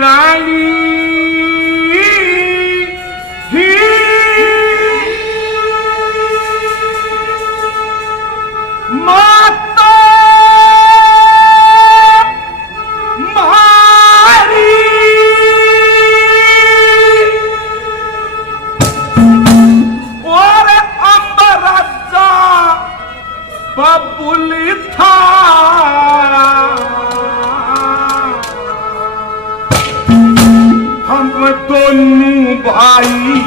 राणी ही माता मारी और अंबराजा बबुली था हम दोनों भाई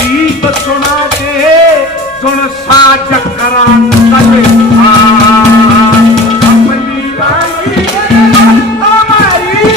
गीत सुना दे सुन साज करा चले अपनी रानी हमारी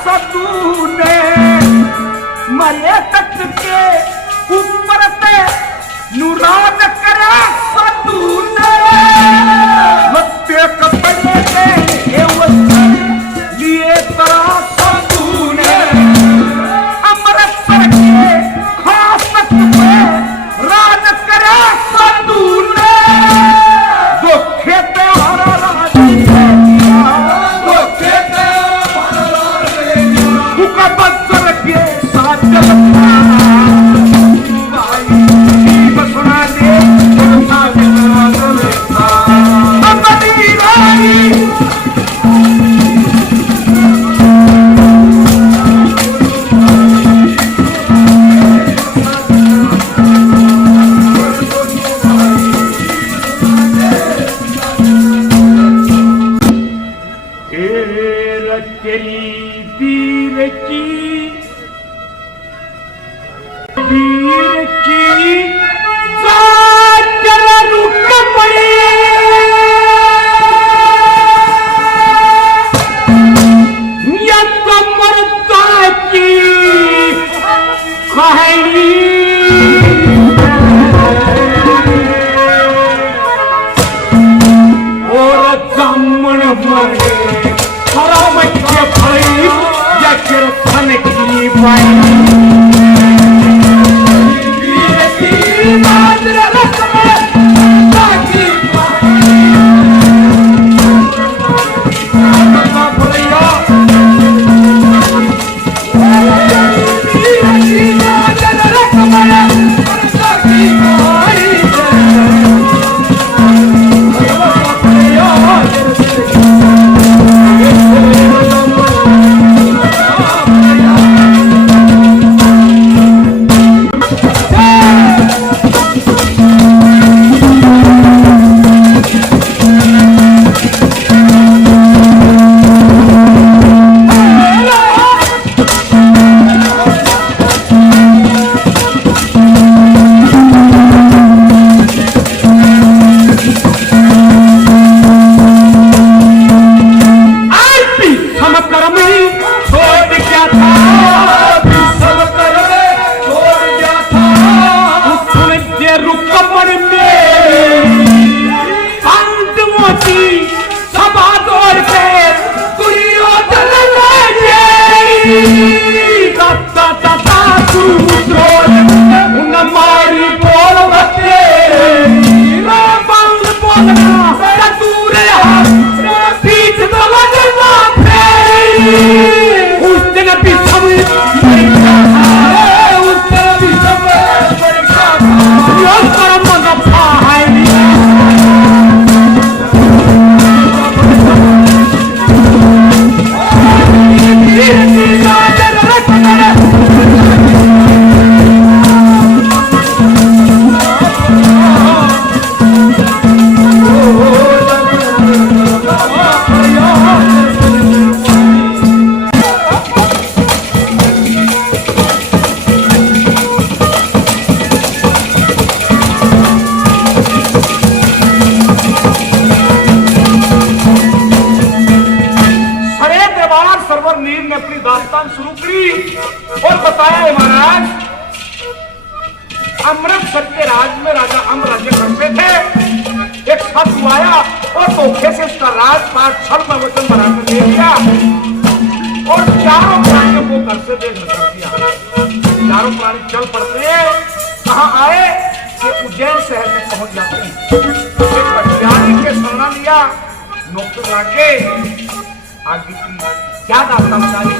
सदू ने मरे तक के ऊपर पे नुराद करा सदू ने हत्या कपड़े के लिए तरा सदू ने अमृतसर के खास तक पे राज करा सदू ने जो खेते हरा राज बच्चर के साथ सुना दे और बताया है महाराज, अमृतसर के राज में राजा अम्र राज्य करते थे। एक साधु आया और धोखे से उसका राजपाट छल में वचन बनाकर दे दिया और चारों प्राणियों को घर से बेघर कर दिया। चारों प्राणी चल पड़ते हैं, कहां आए कि उज्जैन शहर में पहुंच जाते हैं। एक बटियानी के शरणा लिया, नौकर लाके आगे की क्या दास्तान बताई।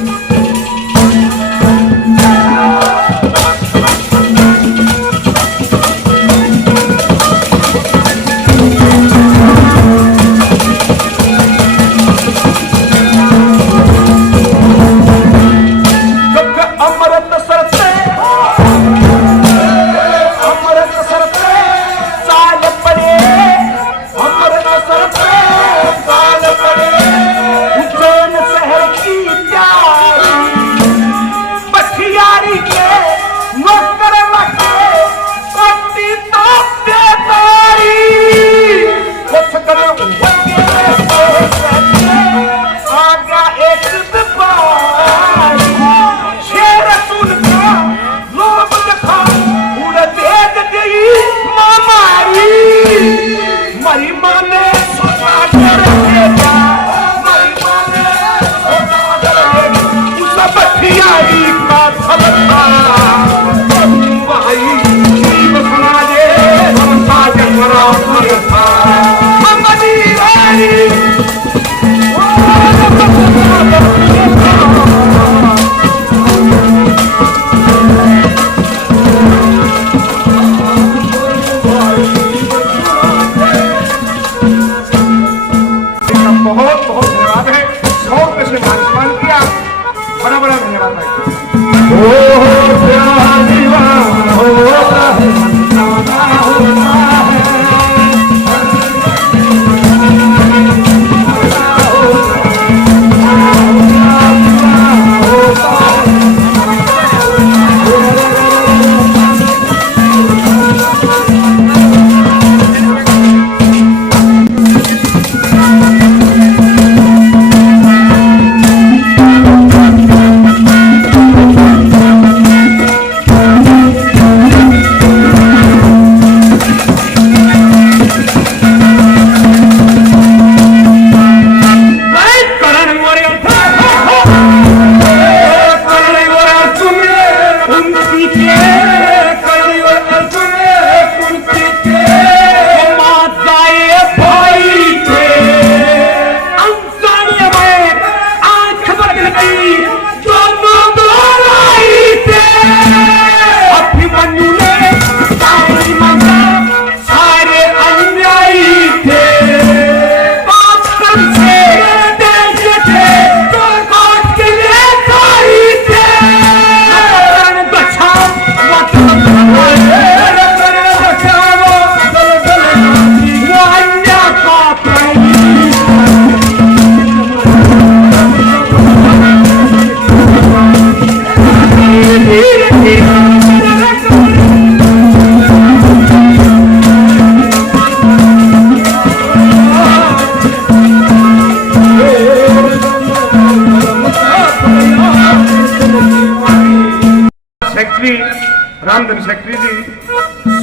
रामधन सेक्रेटरी जी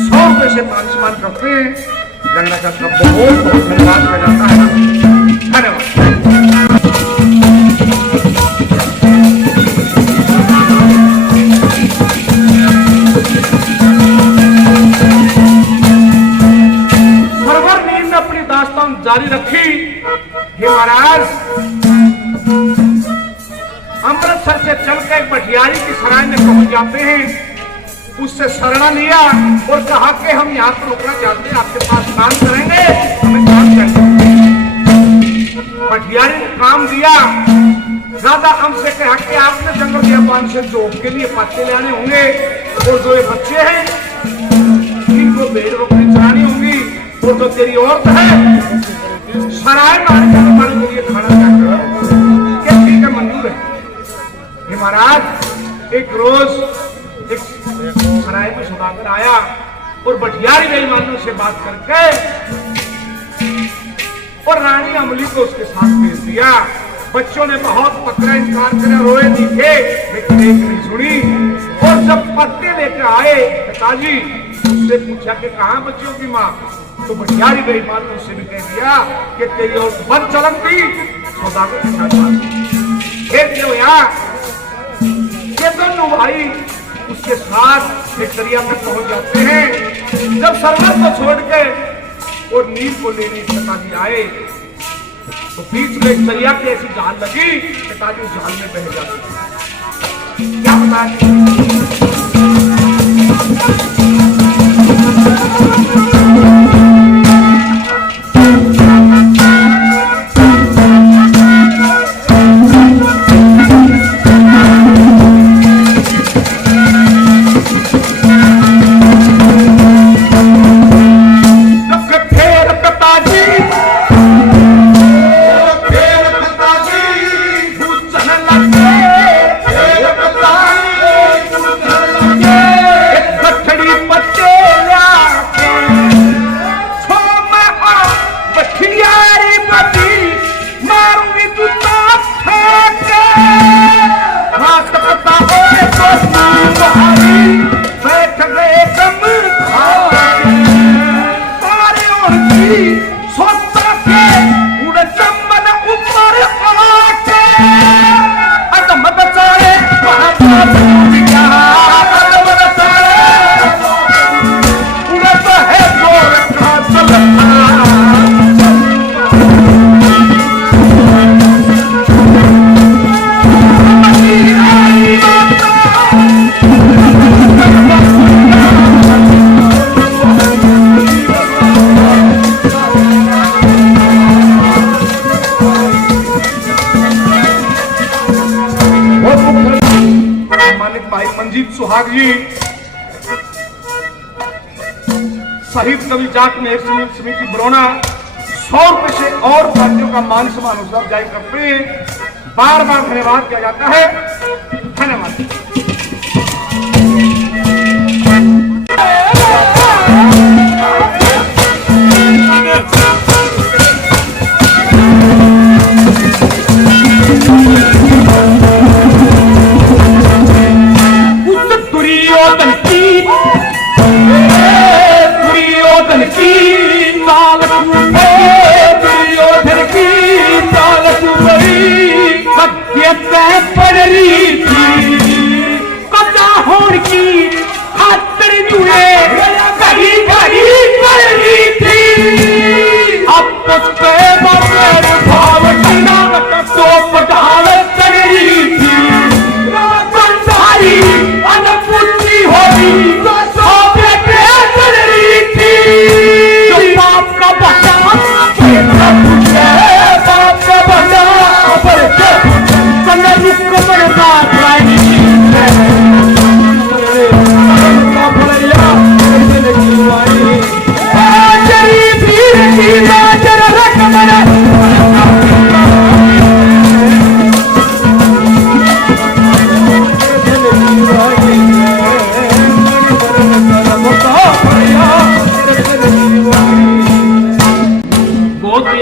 100 रुपए से मान सम्मान करते हैं। जंगला का बहुत बहुत धन्यवाद किया जाता है। धन्यवाद। सरवर नींद ने अपनी दास्तान जारी रखी। हे महाराज, अमृतसर से चलकर एक बटियारी की सराय में पहुंच जाते हैं। उससे शरणा लिया और कहा कि हम यहाँ पर रुकना चाहते हैं, आपके पास काम करेंगे, हमें काम करेंगे। बटियारी ने काम दिया। राजा हमसे कहा कि आपने जंगल व्यापार से जोक के लिए पत्ते लाने होंगे और जो ये बच्चे हैं इनको भेड़ बकरी चलानी होंगी और जो तेरी औरत है सराय में आने के लिए खाना क्या करो। क्या ठीक है, मंजूर है। महाराज एक रोज एक सराय में सुधाकर आया और बटियारी बेईमानों से बात करके और रानी अमली को उसके साथ भेज दिया। बच्चों ने बहुत पकड़ा, इनकार करे, रोए दिखे, लेकिन एक नहीं सुनी। और जब पत्ते लेकर आए पिताजी, उससे पूछा कि कहाँ बच्चों की माँ, तो भटियारी गई बात तो उससे भी कह दिया कि तेरी और बंद चलन थी सौदागर के साथ खेल क्यों यहाँ। ये दोनों भाई उसके साथ एक दरिया तक पहुंच जाते हैं। जब सरवर को छोड़ के और नींद को लेने पिताजी आए तो बीच में एक दरिया की ऐसी जाल लगी, पिताजी उस जाल में बह जाते। क्या बताया सुहाग जी शहीद कवि जाट में समिति बरौना 100 रुपए से और भारतीयों का मान सम्मान उत्सव जारी करते हैं। बार बार धन्यवाद किया जाता है। धन्यवाद।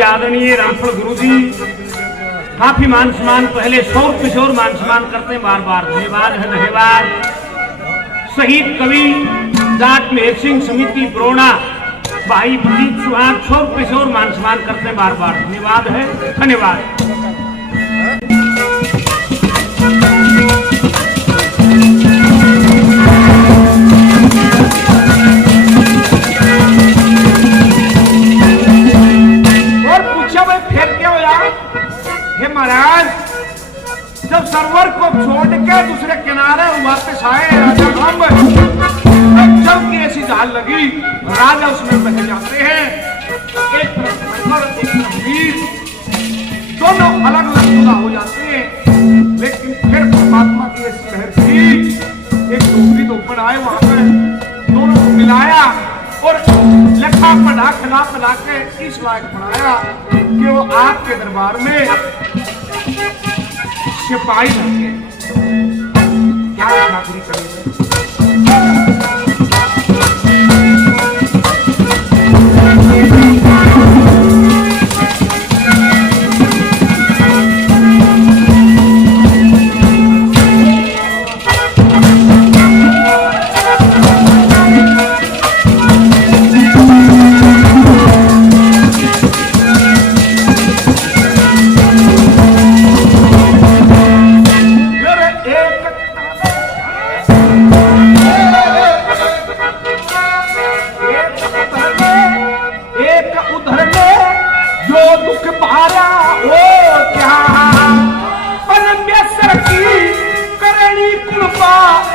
आदरणीय रामफल गुरु जी काफी मान सम्मान पहले 100 रुपये और मान सम्मान करते हैं। बार बार धन्यवाद है। धन्यवाद। शहीद कवि जाट मेहर सिंह समिति बरौना भाई प्रदीप सुहाग 100 रुपये और मान सम्मान करते हैं। बार बार धन्यवाद है। धन्यवाद। महाराज जब सरवर को छोड़ के दूसरे किनारे वापस आए राजा हम, जब की ऐसी जाल लगी राजा उसमें बह जाते हैं। एक तरफ सरवर एक तरफ वीर, दोनों अलग अलग जुदा हो जाते हैं। लेकिन फिर परमात्मा की ऐसी लहर थी, एक दूसरी तो ऊपर आए, वहां पर दोनों को मिलाया और लखा पढ़ा खिला पिला के इस लायक बनाया कि वो आपके दरबार में सिपाही लगे। क्या नौकरी करेंगे? बा